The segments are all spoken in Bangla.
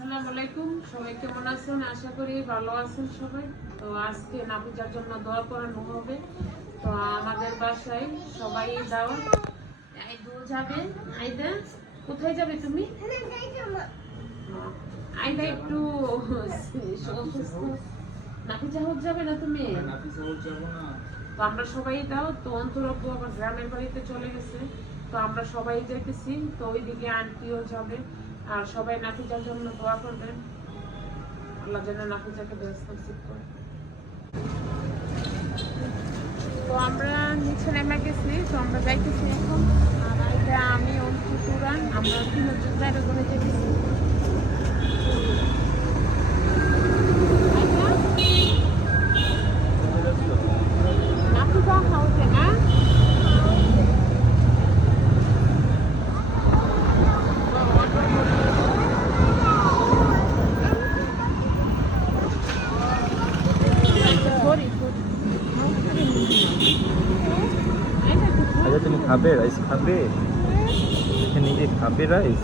আসসালামু আলাইকুম, সবাই কেমন আছেন? আশা করি ভালো আছেন সবাই। তো আজকে নাফিজার জন্য দোয়া করানো হবে। তো আমাদের বাসায় সবাই দাওয়াত। আইদু যাবে। আইদা কোথায় যাবে তুমি? আইদা একটু অসুস্থ। নাফিজা হোক যাবে না তুমি? তো আমরা সবাই দাও। তো অন্তরব্য আবার গ্রামের বাড়িতে চলে গেছে। তো আমরা সবাই যাইতেছি। তো ওইদিকে আন্টিও যাবে। আর সবাই নাফিজার জন্য দোয়া করবেন, আল্লাহ যেন নাফিজাকে ব্যস্ত নসিব করে। তো আমরা নিচে নেমে গেছি। তো আমরা যাইতেছি এখন। আর এটা আমি অন্তু তুরান, আমরা তিনজন ড্রাইভার করে যেতেছি। নাফিজা হাউসে না আচ্ছা, তুমি খাবে রাইস? খাবে নিজে খাবে রাইস?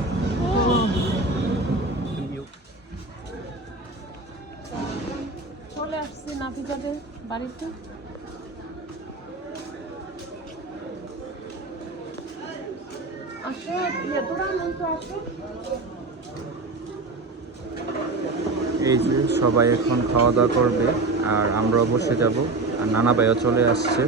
চলে আসছি নাফিজাদের বাড়িতে। আসো, তোরা মন্ত আসো। এই যে সবাই এখন খাওয়া দাওয়া করবে আর আমরাও বসে যাব। আর নানা ভাইও চলে আসছে।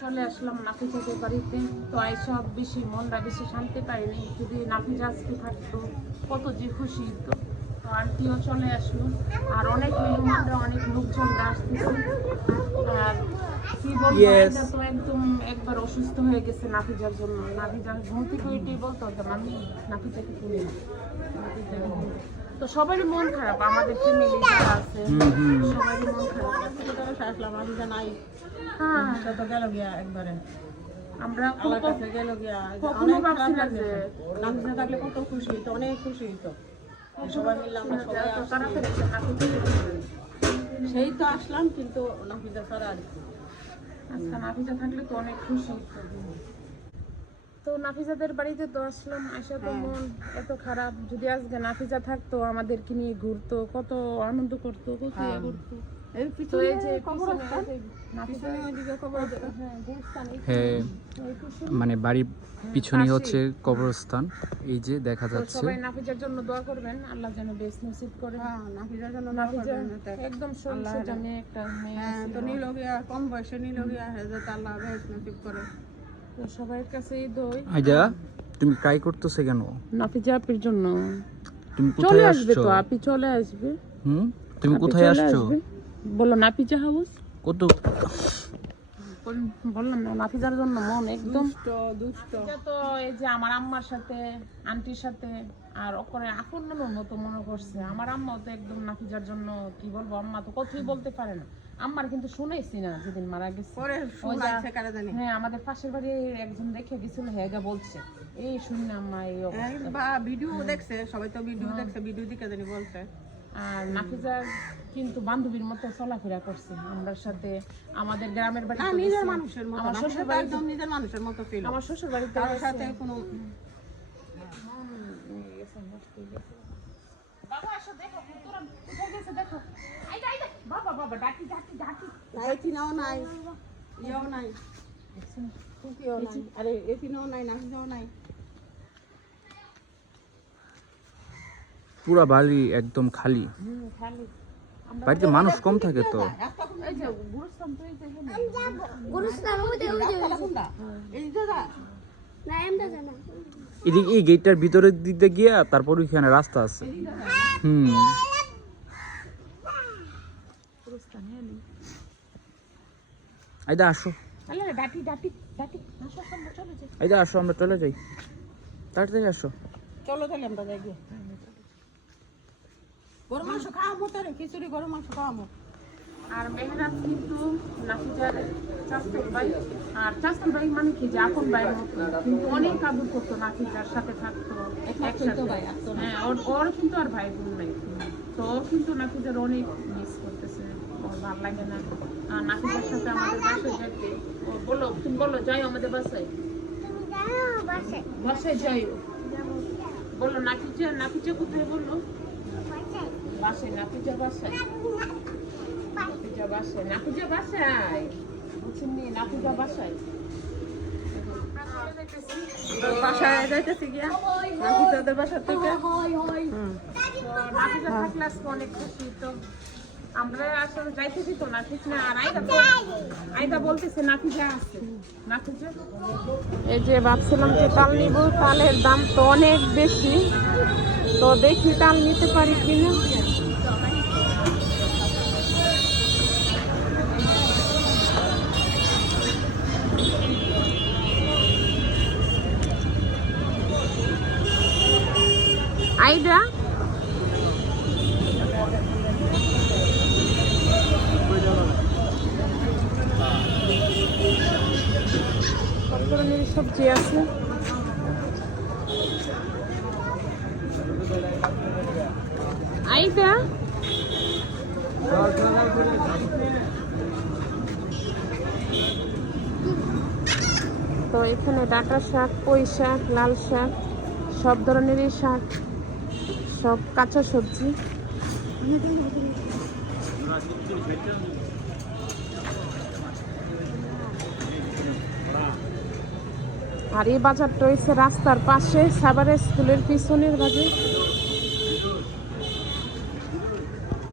চলে আসলাম নাফিজাদের বাড়িতে। তো এইসব বেশি মনটা বেশি শান্তি পাইনি। যদি নাফিজা আজকে থাকতো কত যে খুশি হতো। তো আন্টিও চলে আসলো। আর অনেক মেহমানরা, অনেক লোকজনরা আসতেছে। আর কি বলবো, এটা তো একদম একবার অসুস্থ হয়ে গেছে নাফিজার জন্য। নাফিজার ঘুম থেকে উঠেই বলতো যে আমি নাফিজাকে তুলি না। তো সবারই মন খারাপ, আমাদের ফ্যামিলি যারা আছে সবারই মন খারাপ। আসলাম নাফিজা নাই। হ্যাঁ, তো গেল গিয়া একবারে আমরা আল্লাহর কাছে গেল গিয়া। কখনো অনেক ভাবছি খারাপ না যে লাগছে। নাফিজা থাকলে কত খুশি হইতো, অনেক খুশি হইতো। সবাই মিলে আমরা সবাই এত আসছি। তাড়াতাড়ি নাফিজা সেই তো আসলাম, কিন্তু নাফিজা ছাড়া আর কি। আচ্ছা, নাফিজা থাকলে তো অনেক খুশি হতো। তো নাফিজাদের বাড়িতে তো আসলাম, আশা তো মন এত খারাপ। যদি আজকে নাফিজা থাকতো, আমাদেরকে নিয়ে ঘুরতো, কত আনন্দ করতো, কত ইয়ে করতো। এই তো এই যে কবরস্থান, নাফিজা ওইদিকে কবরস্থান। হ্যাঁ গুরস্থান হ্যাঁ, মানে বাড়ির পিছনেই হচ্ছে কবরস্থান। এই যে দেখা তো যাচ্ছে। সবাই নাফিজার জন্য দোয়া করবেন, আল্লাহ যেন বেশ নসিব করে। হ্যাঁ, নাফিজার জন্য নাফিজা নাফিজা একদম সরল জানে একটা মেয়ে হ্যাঁ, ছিল। তো নীল গিয়া কম বয়সে নীল গিয়া হেজাত আল্লাহ বেশ নসিব করে। তো সবার কাছেই দই। আইজা, তুমি ট্রাই করতেছে কেন? নাফিজা আপির জন্য। তুমি চলে কোথায় আসবে আসছো? তো, আপি চলে আসবে। তুমি আপি কোথায় চলে আসছো? আসবে। বলো নাফিজা হাউস। কত বললাম না, নাফিজার জন্য মন একদম দুষ্ট। নাফিজা তো এই যে আমার আম্মার সাথে, আন্টির সাথে আর ওখানে আপনের মতো মনে করছে। আমার আম্মাও তো একদম নাফিজার জন্য কি বলবো, আম্মা তো কথাই বলতে পারে না। আম্মার কিন্তু শুনেছি না যেদিন মারা গেছে। পরে শুনাইছে কারে জানি। হ্যাঁ, আমাদের পাশের বাড়ি একজন দেখে গেছিল, হেগা বলছে এই শুনে আম্মা এই অবস্থা। বা ভিডিও দেখছে, সবাই তো ভিডিও দেখছে, ভিডিও দিকে জানি বলছে। আর নাফিজার কিন্তু বান্ধবীর মতো চলাফেরা করছে আমরার সাথে। আমাদের গ্রামের বাড়ি না, নিজের মানুষের মতো। আমার নাফিজা শ্বশুর তো বাড়িতে, একদম নিজের মানুষের মতো ছিল। আমার শ্বশুর বাড়িতে তার সাথে কোনো বাবা আসো, দেখো তোরা কোথায় গেছে, দেখো আইদা আইদা, বাবা বাবা ডাকি ডাকি ডাকি। এথিনাও নাই, ইয়েও নাই, কুকিও নাই, আরে এথিনাও নাই, নাফিজাও নাই। পুরা বাড়ি একদম খালি। খালি বাড়িতে মানুষ কম থাকে তো। এই যে গুরুস্থান তো এই যে এখানে। গুরুস্থান ওই এই দাদা এদিকে এই গেটটার ভিতরের দিকে গিয়া তারপর ওইখানে রাস্তা আছে। গুরুস্থান হ্যাঁ নি। আইদা আসো। ডাটি ডাটি ডাটি আসো আমরা চলে যাই। এই যে আসো আমরা চলে যাই, তাড়াতাড়ি আসো। চলো তাহলে আমরা যাই গিয়ে। গরম মাংস খাওয়াবো তো রে, খিচুড়ি গরম মাংস খাওয়াবো। আর মেহরাব কিন্তু নাফিজার চাচতো ভাই, আর চাচতো ভাই মানে কি যে আপন ভাইয়ের মতো, কিন্তু অনেক আদর করতো, নাফিজার সাথে থাকতো একসাথে। হ্যাঁ, ওর কিন্তু আর ভাই বোন নাই, তো ওর কিন্তু নাফিজার অনেক মিস করতেছে, ওর ভালো লাগে না। আর নাফিজার সাথে আমাদের বাসায় যেতে, ও বলো তুমি বলো যাই আমাদের বাসায়, বাসায় যাই বলো। নাফিজা নাফিজা কোথায় বললো? বাসায়, নাফিজা বাসায়, নাফিজা বাসায়, নাফিজা বাসায়, বুঝছেন নি? নাফিজা বাসায়। বাসায় যাইতেছি গিয়া নাকি তোদের বাসার থেকে। তো নাফিজা থাকলে আজকে অনেক খুশি। তো আমরা আসলে যাইতেছি তো নাফিজ না, আর আইদা বলতেছে নাফিজা আছে, নাফিজা। এই যে ভাবছিলাম যে তাল নিব, তালের দাম তো অনেক বেশি, তো দেখি তাল নিতে পারি কিনা। আইডা সব ধরনের সবজি আছে। আইডা তো এখানে ডাঁটা শাক, পুঁই শাক, লাল শাক, সব ধরনেরই শাক, সব কাঁচা সবজি। আর এই বাজারটা হয়েছে রাস্তার পাশে, সাভারের স্কুলের পিছনের বাজার।